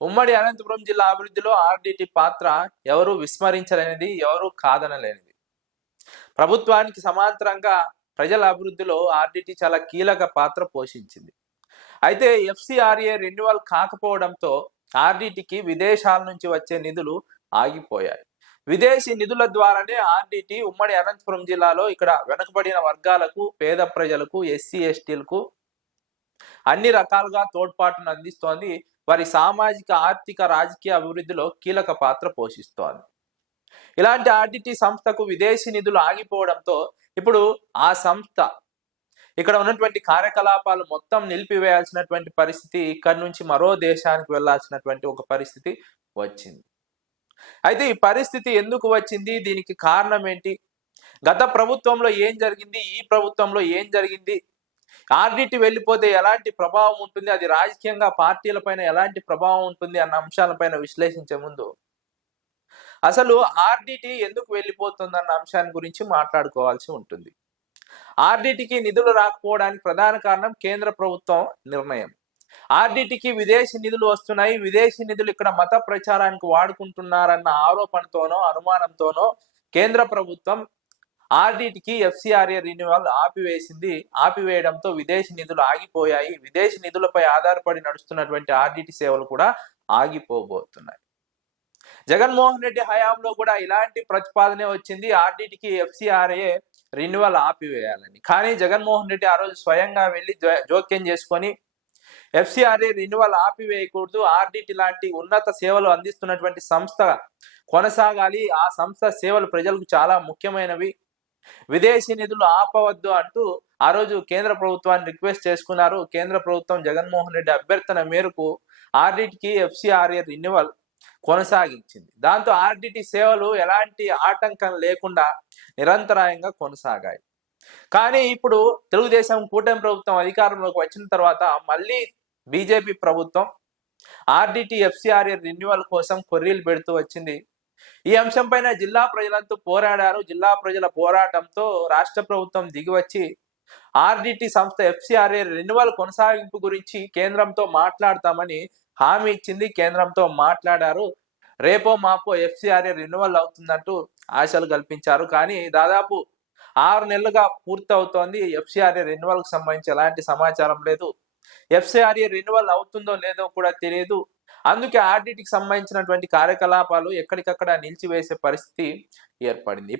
ఉమ్మడి అనంతపురం జిల్లా అభివృద్ధిలో ఆర్డిటి పాత్ర ఎవరు విస్మరించలేనిది, ఎవరు కాదనలేనిది. ప్రభుత్వానికి సమాంతరంగా ప్రజల అభివృద్ధిలో ఆర్డిటి చాలా కీలక పాత్ర పోషించింది. అయితే ఎఫ్సిఆర్ఏ రెన్యువల్ కాకపోవడంతో ఆర్డిటికి విదేశాల నుంచి వచ్చే నిధులు ఆగిపోయాయి. విదేశీ నిధుల ద్వారానే ఆర్డిటి ఉమ్మడి అనంతపురం జిల్లాలో ఇక్కడ వెనుకబడిన వర్గాలకు, పేద ప్రజలకు, ఎస్సీ ఎస్టీలకు అన్ని రకాలుగా తోడ్పాటును అందిస్తోంది. వారి సామాజిక, ఆర్థిక, రాజకీయ అభివృద్ధిలో కీలక పాత్ర పోషిస్తోంది. ఇలాంటి ఆర్డిటి సంస్థకు విదేశీ నిధులు ఆగిపోవడంతో ఇప్పుడు ఆ సంస్థ ఇక్కడ ఉన్నటువంటి కార్యకలాపాలు మొత్తం నిలిపివేయాల్సినటువంటి పరిస్థితి, ఇక్కడి నుంచి మరో దేశానికి వెళ్లాల్సినటువంటి ఒక పరిస్థితి వచ్చింది. అయితే ఈ పరిస్థితి ఎందుకు వచ్చింది, దీనికి కారణం ఏంటి, గత ప్రభుత్వంలో ఏం జరిగింది, ఈ ప్రభుత్వంలో ఏం జరిగింది, ఆర్డిటి వెళ్ళిపోతే ఎలాంటి ప్రభావం ఉంటుంది, అది రాజకీయంగా పార్టీలపైన ఎలాంటి ప్రభావం ఉంటుంది అన్న అంశాలపైన విశ్లేషించే ముందు అసలు ఆర్డిటి ఎందుకు వెళ్ళిపోతుందన్న అంశాన్ని గురించి మాట్లాడుకోవాల్సి ఉంటుంది. ఆర్డిటికి నిధులు రాకపోవడానికి ప్రధాన కారణం కేంద్ర ప్రభుత్వం నిర్ణయం. ఆర్డిటికి విదేశీ నిధులు వస్తున్నాయి, విదేశీ నిధులు ఇక్కడ మత ప్రచారానికి వాడుకుంటున్నారన్న ఆరోపణతోనో అనుమానంతోనో కేంద్ర ప్రభుత్వం ఆర్డిటికి ఎఫ్సిఆర్ఏ రెన్యువల్ ఆపివేసింది. ఆపివేయడంతో విదేశీ నిధులు ఆగిపోయాయి. విదేశీ నిధులపై ఆధారపడి నడుస్తున్నటువంటి ఆర్డిటి సేవలు కూడా ఆగిపోబోతున్నాయి. జగన్మోహన్ రెడ్డి హయాంలో కూడా ఇలాంటి ప్రతిపాదనే వచ్చింది, ఆర్డిటికి ఎఫ్సిఆర్ఏ రెన్యువల్ ఆపివేయాలని. కానీ జగన్మోహన్ రెడ్డి ఆ రోజు స్వయంగా వెళ్ళి జోక్యం చేసుకొని ఎఫ్సిఆర్ఏ రెన్యువల్ ఆపివేయకూడదు, ఆర్డిటి లాంటి ఉన్నత సేవలు అందిస్తున్నటువంటి సంస్థ కొనసాగాలి, ఆ సంస్థ సేవలు ప్రజలకు చాలా ముఖ్యమైనవి, విదేశీ నిధులు ఆపవద్దు అంటూ ఆ రోజు కేంద్ర ప్రభుత్వాన్ని రిక్వెస్ట్ చేసుకున్నారు. కేంద్ర ప్రభుత్వం జగన్మోహన్ రెడ్డి అభ్యర్థన మేరకు ఆర్డిటికి ఎఫ్సిఆర్ఏ రెన్యువల్ కొనసాగించింది. దాంతో ఆర్డిటి సేవలు ఎలాంటి ఆటంకం లేకుండా నిరంతరాయంగా కొనసాగాయి. కానీ ఇప్పుడు తెలుగుదేశం కూటమి ప్రభుత్వం అధికారంలోకి వచ్చిన తర్వాత మళ్ళీ బీజేపీ ప్రభుత్వం ఆర్డిటి ఎఫ్సిఆర్ఏ రెన్యువల్ కోసం కొర్రీలు పెడుతూ వచ్చింది. ఈ అంశంపైన జిల్లా ప్రజలంతా పోరాడారు. జిల్లా ప్రజల పోరాటంతో రాష్ట్ర ప్రభుత్వం దిగివచ్చి ఆర్డిటి సంస్థ ఎఫ్సిఆర్ఏ రెన్యువల్ కొనసాగింపు గురించి కేంద్రంతో మాట్లాడతామని హామీ ఇచ్చింది. కేంద్రంతో మాట్లాడారు. రేపో మాపో ఎఫ్సిఆర్ఏ రెన్యువల్ అవుతుందంటూ ఆశలు కల్పించారు. కానీ దాదాపు 6 నెలలుగా పూర్తి అవుతోంది. ఎఫ్సిఆర్ఏ రెన్యువల్ కు సంబంధించి ఎలాంటి సమాచారం లేదు. ఎఫ్సిఆర్ఏ రెన్యువల్ అవుతుందో లేదో కూడా తెలియదు. అందుకే ఆర్డిటికి సంబంధించినటువంటి కార్యకలాపాలు ఎక్కడికక్కడ నిలిచివేసే పరిస్థితి ఏర్పడింది.